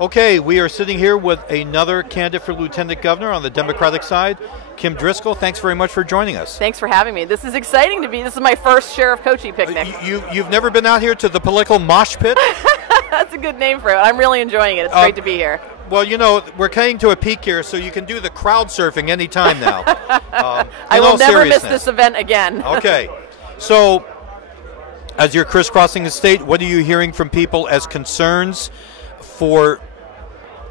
Okay, we are sitting here with another candidate for Lieutenant Governor on the Democratic side, Kim Driscoll. Thanks very much for joining us. Thanks for having me. This is exciting to be. This is my first Sheriff Coachee picnic. You've never been out here to the political mosh pit? That's a good name for it. I'm really enjoying it. It's great to be here. Well, you know, we're getting to a peak here, so you can do the crowd surfing anytime now. I will never miss this event again. Okay. So, as you're crisscrossing the state, what are you hearing from people as concerns for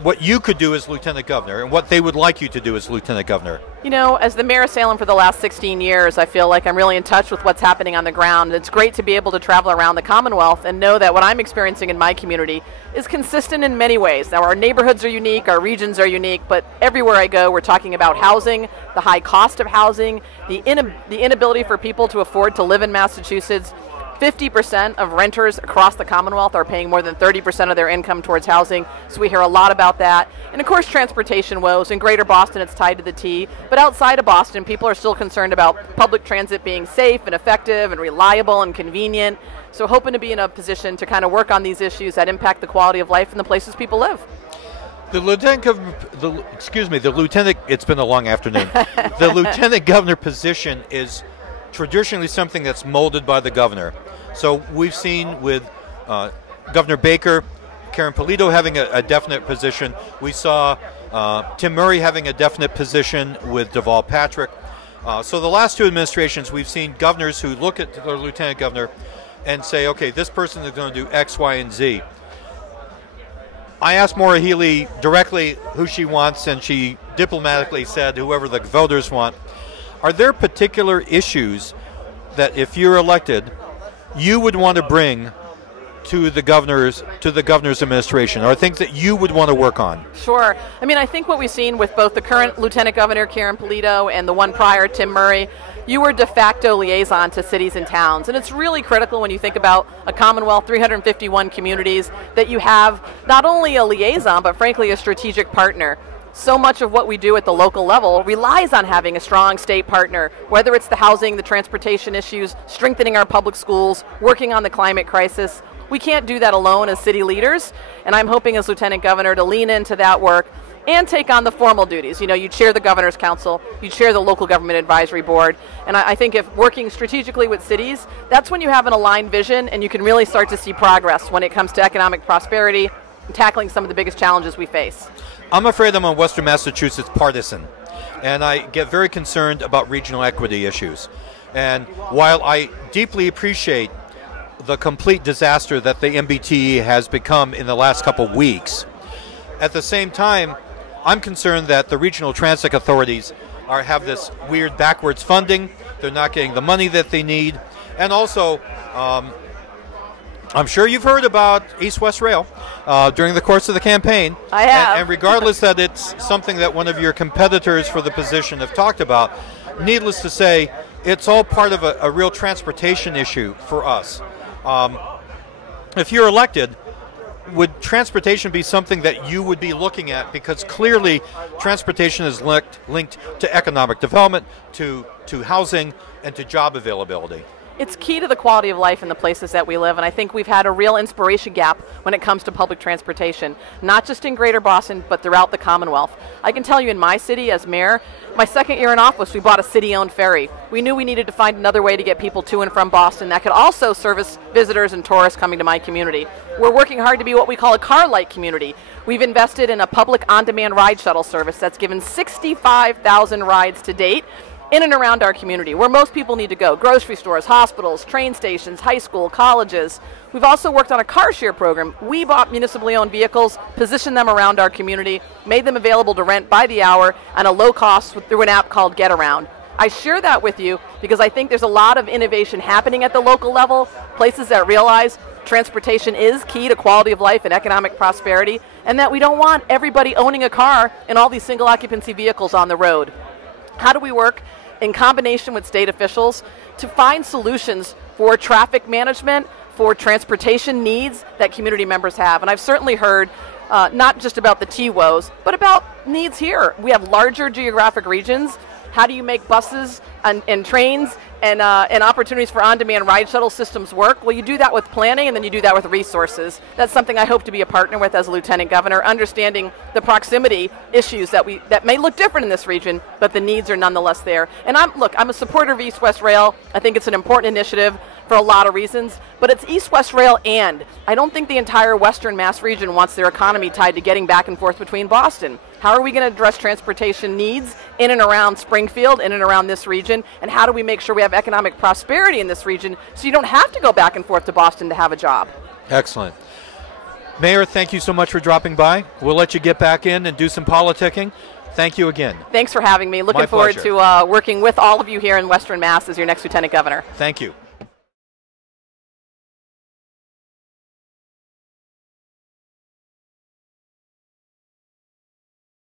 what you could do as Lieutenant Governor and what they would like you to do as Lieutenant Governor? You know, as the mayor of Salem for the last 16 years, I feel like I'm really in touch with what's happening on the ground. It's great to be able to travel around the Commonwealth and know that what I'm experiencing in my community is consistent in many ways. Now, our neighborhoods are unique, our regions are unique, but everywhere I go, we're talking about housing, the high cost of housing, the inability for people to afford to live in Massachusetts. 50% of renters across the Commonwealth are paying more than 30% of their income towards housing, so we hear a lot about that. And of course, transportation woes. In Greater Boston, it's tied to the T, but outside of Boston, people are still concerned about public transit being safe and effective and reliable and convenient. So hoping to be in a position to kind of work on these issues that impact the quality of life in the places people live. The lieutenant governor, it's been a long afternoon. The lieutenant governor position is traditionally something that's molded by the governor. So we've seen with Governor Baker, Karen Polito having a definite position. We saw Tim Murray having a definite position with Deval Patrick. So the last two administrations, we've seen governors who look at their lieutenant governor and say, okay, this person is going to do X, Y, and Z. I asked Maura Healey directly who she wants, and she diplomatically said whoever the voters want. Are there particular issues that if you're elected, you would want to bring to the governor's administration, or things that you would want to work on? Sure. I mean, I think what we've seen with both the current Lieutenant Governor, Karen Polito, and the one prior, Tim Murray, you were de facto liaison to cities and towns. And it's really critical when you think about a Commonwealth, 351 communities, that you have not only a liaison, but frankly a strategic partner. So much of what we do at the local level relies on having a strong state partner, whether it's the housing, the transportation issues, strengthening our public schools, working on the climate crisis. We can't do that alone as city leaders, and I'm hoping as Lieutenant Governor to lean into that work and take on the formal duties. You know, you chair the Governor's Council, you chair the Local Government Advisory Board, and I think if working strategically with cities, that's when you have an aligned vision and you can really start to see progress when it comes to economic prosperity and tackling some of the biggest challenges we face. I'm afraid I'm on Western Massachusetts partisan, and I get very concerned about regional equity issues. And while I deeply appreciate the complete disaster that the MBTE has become in the last couple of weeks, at the same time, I'm concerned that the regional transit authorities have this weird backwards funding. They're not getting the money that they need. And also, I'm sure you've heard about East-West Rail during the course of the campaign. I have. And regardless that it's something that one of your competitors for the position have talked about, needless to say, it's all part of a real transportation issue for us. If you're elected, would transportation be something that you would be looking at? Because clearly transportation is linked to economic development, to housing, and to job availability. It's key to the quality of life in the places that we live, and I think we've had a real inspiration gap when it comes to public transportation, not just in Greater Boston, but throughout the Commonwealth. I can tell you in my city as mayor, my second year in office, we bought a city-owned ferry. We knew we needed to find another way to get people to and from Boston that could also service visitors and tourists coming to my community. We're working hard to be what we call a car-light community. We've invested in a public on-demand ride shuttle service that's given 65,000 rides to date in and around our community, where most people need to go. Grocery stores, hospitals, train stations, high school, colleges. We've also worked on a car share program. We bought municipally owned vehicles, positioned them around our community, made them available to rent by the hour at a low cost through an app called Get Around. I share that with you because I think there's a lot of innovation happening at the local level, places that realize transportation is key to quality of life and economic prosperity, and that we don't want everybody owning a car and all these single occupancy vehicles on the road. How do we work in combination with state officials to find solutions for traffic management, for transportation needs that community members have? And I've certainly heard not just about the T woes, but about needs here. We have larger geographic regions How do you make buses and trains and opportunities for on-demand ride shuttle systems work? Well, you do that with planning, and then you do that with resources. That's something I hope to be a partner with as a Lieutenant Governor, understanding the proximity issues that may look different in this region, but the needs are nonetheless there. And I'm a supporter of East-West Rail. I think it's an important initiative for a lot of reasons, but it's East-West Rail, and I don't think the entire Western Mass region wants their economy tied to getting back and forth between Boston. How are we going to address transportation needs in and around Springfield, in and around this region, and how do we make sure we have economic prosperity in this region so you don't have to go back and forth to Boston to have a job? Excellent. Mayor, thank you so much for dropping by. We'll let you get back in and do some politicking. Thank you again. Thanks for having me. Looking My forward pleasure. to working with all of you here in Western Mass as your next Lieutenant Governor. Thank you.